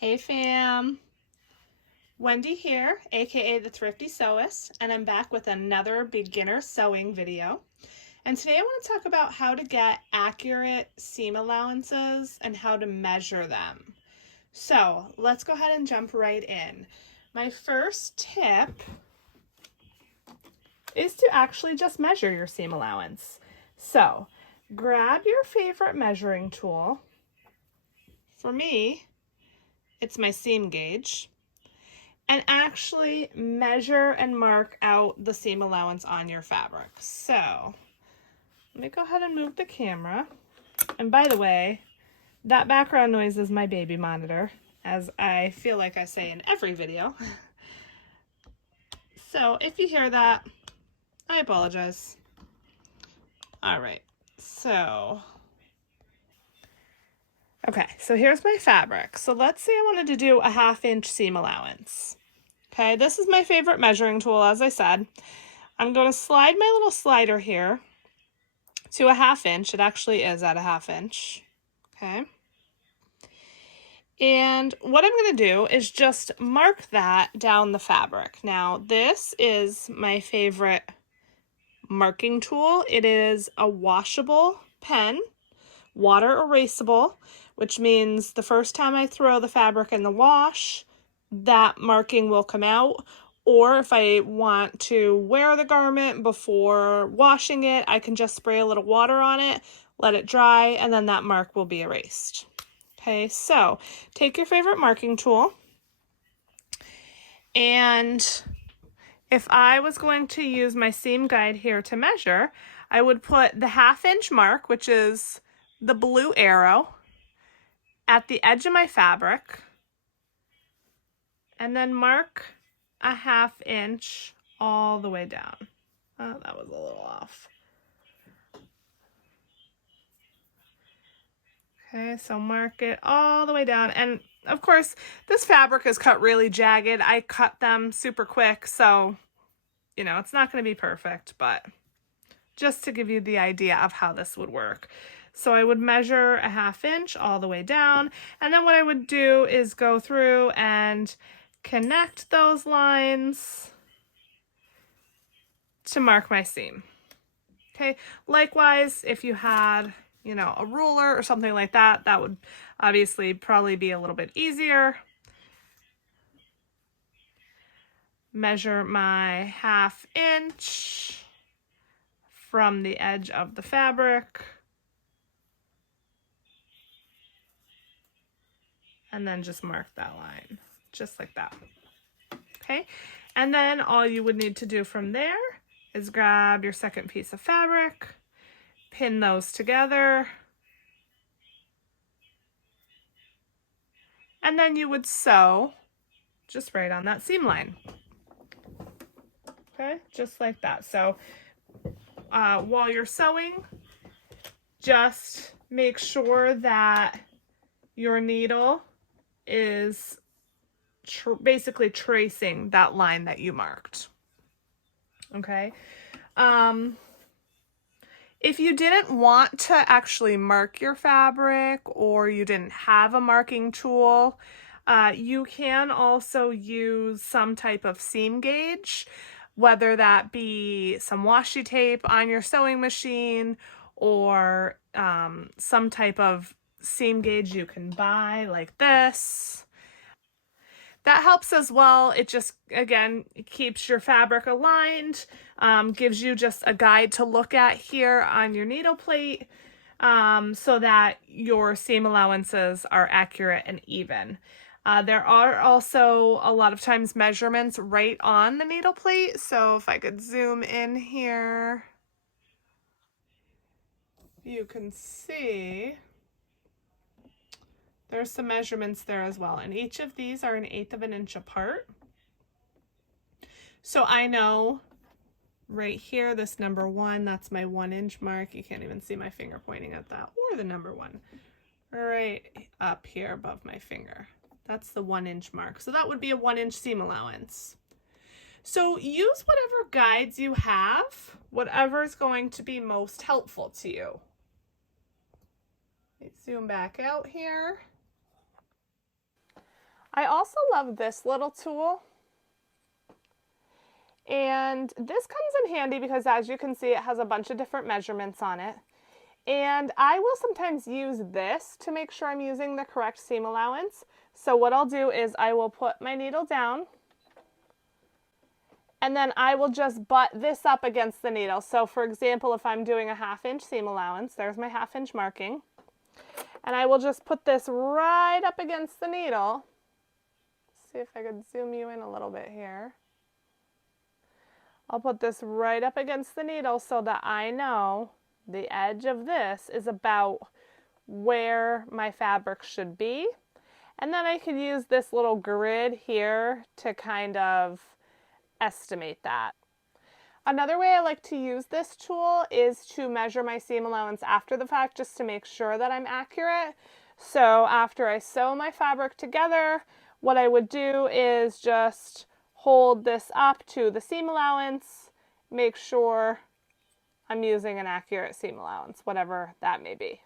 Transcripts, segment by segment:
Hey fam, Wendy here, aka the Thrifty Sewist, and I'm back with another beginner sewing video. And today I want to talk about how to get accurate seam allowances and how to measure them. So let's go ahead and jump right in. My first tip is to actually just measure your seam allowance. So grab your favorite measuring tool. For me, it's my seam gauge, and actually measure and mark out the seam allowance on your fabric. So let me go ahead and move the camera. And by the way, that background noise is my baby monitor, as I feel like I say in every video. So if you hear that, I apologize. All right, okay, so here's my fabric. So let's say I wanted to do a 1/2 inch seam allowance. Okay, this is my favorite measuring tool, as I said. I'm going to slide my little slider here to a 1/2 inch. It actually is at a 1/2 inch. Okay. And what I'm going to do is just mark that down the fabric. Now, this is my favorite marking tool. It is a washable pen, water erasable, which means the first time I throw the fabric in the wash, that marking will come out. Or if I want to wear the garment before washing it, I can just spray a little water on it, let it dry, and then that mark will be erased. Okay, so take your favorite marking tool, and if I was going to use my seam guide here to measure, I would put the 1/2 inch mark, which is the blue arrow, at the edge of my fabric, and then mark a 1/2 inch all the way down. Oh, that was a little off. Okay, so mark it all the way down. And of course, this fabric is cut really jagged. I cut them super quick, so, you know, it's not going to be perfect, but just to give you the idea of how this would work. So I would measure a 1/2 inch all the way down, and then what I would do is go through and connect those lines to mark my seam. Okay, likewise, if you had, you know, a ruler or something like that, that would obviously probably be a little bit easier. Measure my 1/2 inch from the edge of the fabric, and then just mark that line, just like that. Okay, and then all you would need to do from there is grab your second piece of fabric, pin those together, and then you would sew just right on that seam line. Okay, just like that. So while you're sewing, just make sure that your needle is basically tracing that line that you marked. Okay. If you didn't want to actually mark your fabric, or you didn't have a marking tool, you can also use some type of seam gauge, whether that be some washi tape on your sewing machine, or some type of seam gauge you can buy like this. That helps as well. It just, again, keeps your fabric aligned, gives you just a guide to look at here on your needle plate, so that your seam allowances are accurate and even. There are also a lot of times measurements right on the needle plate. So if I could zoom in here, you can see there's some measurements there as well. And each of these are 1/8 of an inch apart. So I know right here, this number 1, that's my 1 inch mark. You can't even see my finger pointing at that, or the number 1 right up here above my finger. That's the 1 inch mark. So that would be a 1 inch seam allowance. So use whatever guides you have, whatever is going to be most helpful to you. Let's zoom back out here. I also love this little tool. And this comes in handy because, as you can see, it has a bunch of different measurements on it. And I will sometimes use this to make sure I'm using the correct seam allowance. So what I'll do is I will put my needle down, and then I will just butt this up against the needle. So for example, if I'm doing a 1/2 inch seam allowance, there's my 1/2 inch marking. And I will just put this right up against the needle. See if I could zoom you in a little bit here. I'll put this right up against the needle so that I know the edge of this is about where my fabric should be. And then I could use this little grid here to kind of estimate that. Another way I like to use this tool is to measure my seam allowance after the fact, just to make sure that I'm accurate. So after I sew my fabric together, what I would do is just hold this up to the seam allowance, make sure I'm using an accurate seam allowance, whatever that may be.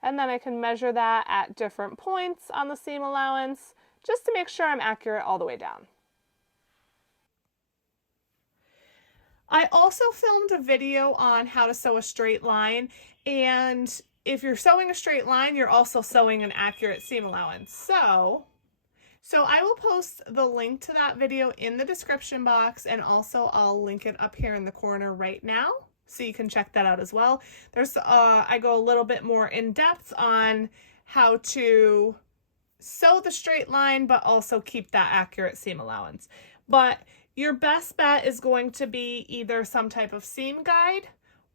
And then I can measure that at different points on the seam allowance, just to make sure I'm accurate all the way down. I also filmed a video on how to sew a straight line, and if you're sewing a straight line, you're also sewing an accurate seam allowance. So I will post the link to that video in the description box, and also I'll link it up here in the corner right now, so you can check that out as well. There's I go a little bit more in depth on how to sew the straight line, but also keep that accurate seam allowance. But your best bet is going to be either some type of seam guide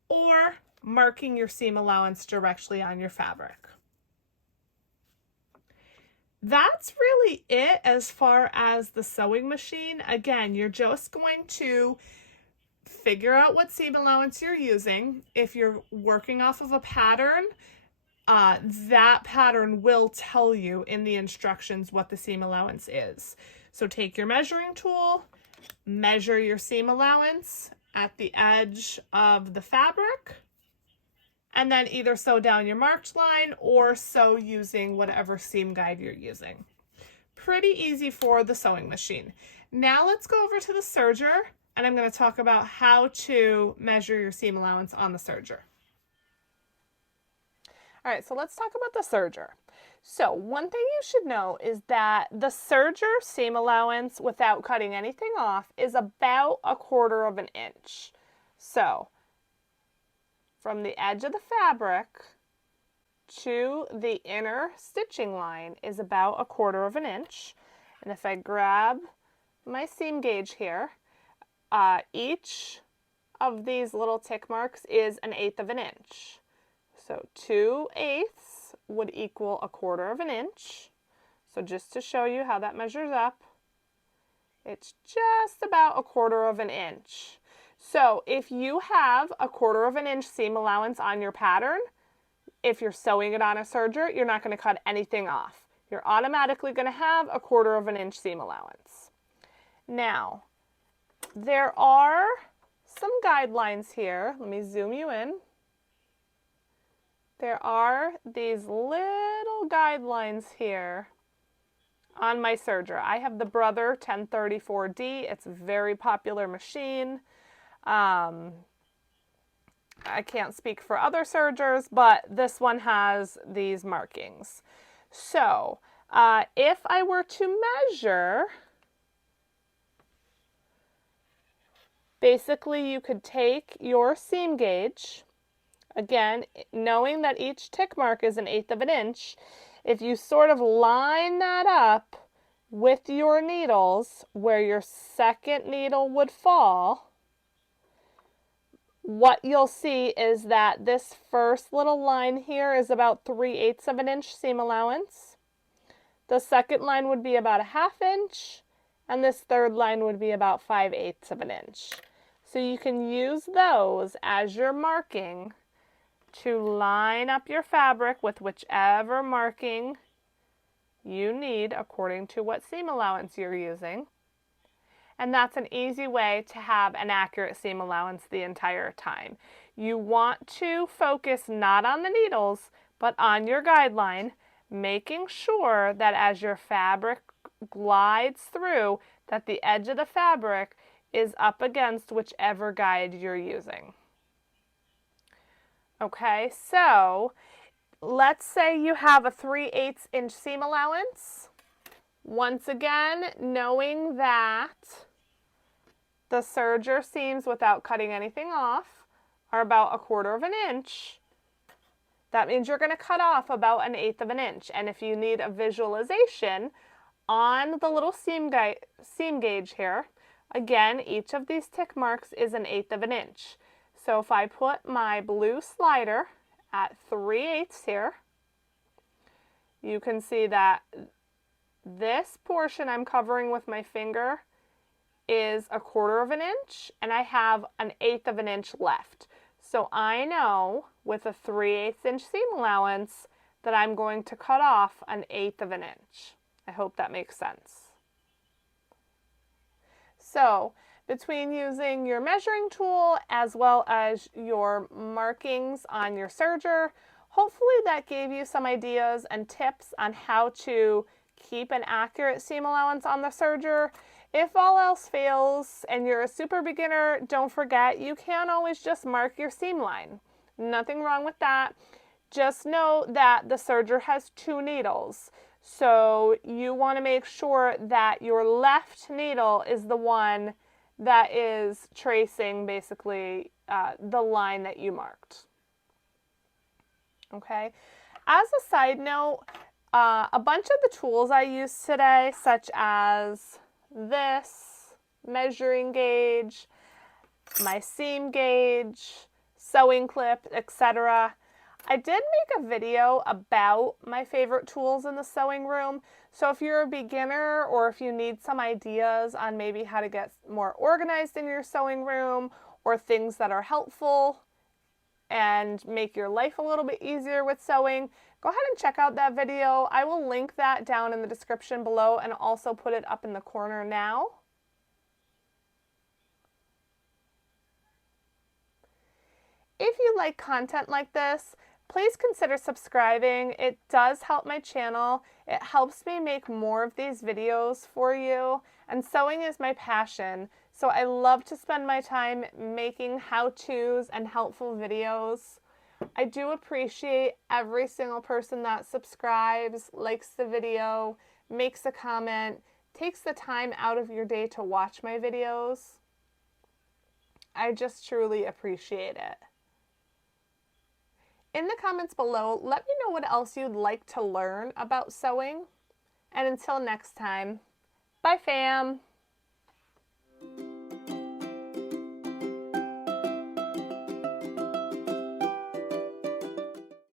or marking your seam allowance directly on your fabric. That's really it as far as the sewing machine. Again, you're just going to figure out what seam allowance you're using. If you're working off of a pattern, that pattern will tell you in the instructions what the seam allowance is. So take your measuring tool, measure your seam allowance at the edge of the fabric, and then either sew down your marked line or sew using whatever seam guide you're using. Pretty easy for the sewing machine. Now let's go over to the serger, and I'm going to talk about how to measure your seam allowance on the serger. All right, so let's talk about the serger. So one thing you should know is that the serger seam allowance, without cutting anything off, is about 1/4 inch. So from the edge of the fabric to the inner stitching line is about 1/4 inch. And if I grab my seam gauge here, each of these little tick marks is 1/8 inch. So 2/8 would equal 1/4 inch. So just to show you how that measures up, it's just about 1/4 inch. So if you have 1/4 inch seam allowance on your pattern, if you're sewing it on a serger, you're not going to cut anything off. You're automatically going to have 1/4 inch seam allowance. Now, there are some guidelines here. Let me zoom you in. There are these little guidelines here on my serger. I have the Brother 1034D. It's a very popular machine. I can't speak for other sergers, but this one has these markings. So if I were to measure, basically you could take your seam gauge, again, knowing that each tick mark is 1/8 inch, if you sort of line that up with your needles where your second needle would fall, what you'll see is that this first little line here is about 3/8 inch seam allowance. The second line would be about 1/2 inch, and this third line would be about 5/8 inch. So you can use those as your marking to line up your fabric with whichever marking you need according to what seam allowance you're using. And that's an easy way to have an accurate seam allowance the entire time. You want to focus not on the needles, but on your guideline. making sure that as your fabric glides through, that the edge of the fabric is up against whichever guide you're using. Okay, so let's say you have a 3/8 inch seam allowance. Once again, knowing that the serger seams, without cutting anything off, are about 1/4 of an inch. That means you're going to cut off about 1/8 of an inch. And if you need a visualization on the little seam gauge here, again, each of these tick marks is 1/8 of an inch. So if I put my blue slider at 3/8 here, you can see that this portion I'm covering with my finger is 1/4 of an inch, and I have 1/8 of an inch left. So I know with a 3/8 inch seam allowance that I'm going to cut off 1/8 of an inch. I hope that makes sense. So between using your measuring tool as well as your markings on your serger, hopefully that gave you some ideas and tips on how to keep an accurate seam allowance on the serger. If all else fails and you're a super beginner, don't forget you can always just mark your seam line. Nothing wrong with that. Just know that the serger has 2 needles. So you want to make sure that your left needle is the one that is tracing basically the line that you marked. Okay. As a side note, a bunch of the tools I used today, such as this measuring gauge, my seam gauge, sewing clip, etc. I did make a video about my favorite tools in the sewing room. So if you're a beginner or if you need some ideas on maybe how to get more organized in your sewing room or things that are helpful and make your life a little bit easier with sewing, go ahead and check out that video. I will link that down in the description below and also put it up in the corner now. If you like content like this, please consider subscribing. It does help my channel. It helps me make more of these videos for you. And sewing is my passion, so I love to spend my time making how-tos and helpful videos. I do appreciate every single person that subscribes, likes the video, makes a comment, takes the time out of your day to watch my videos. I just truly appreciate it. In the comments below, let me know what else you'd like to learn about sewing. And until next time, bye fam!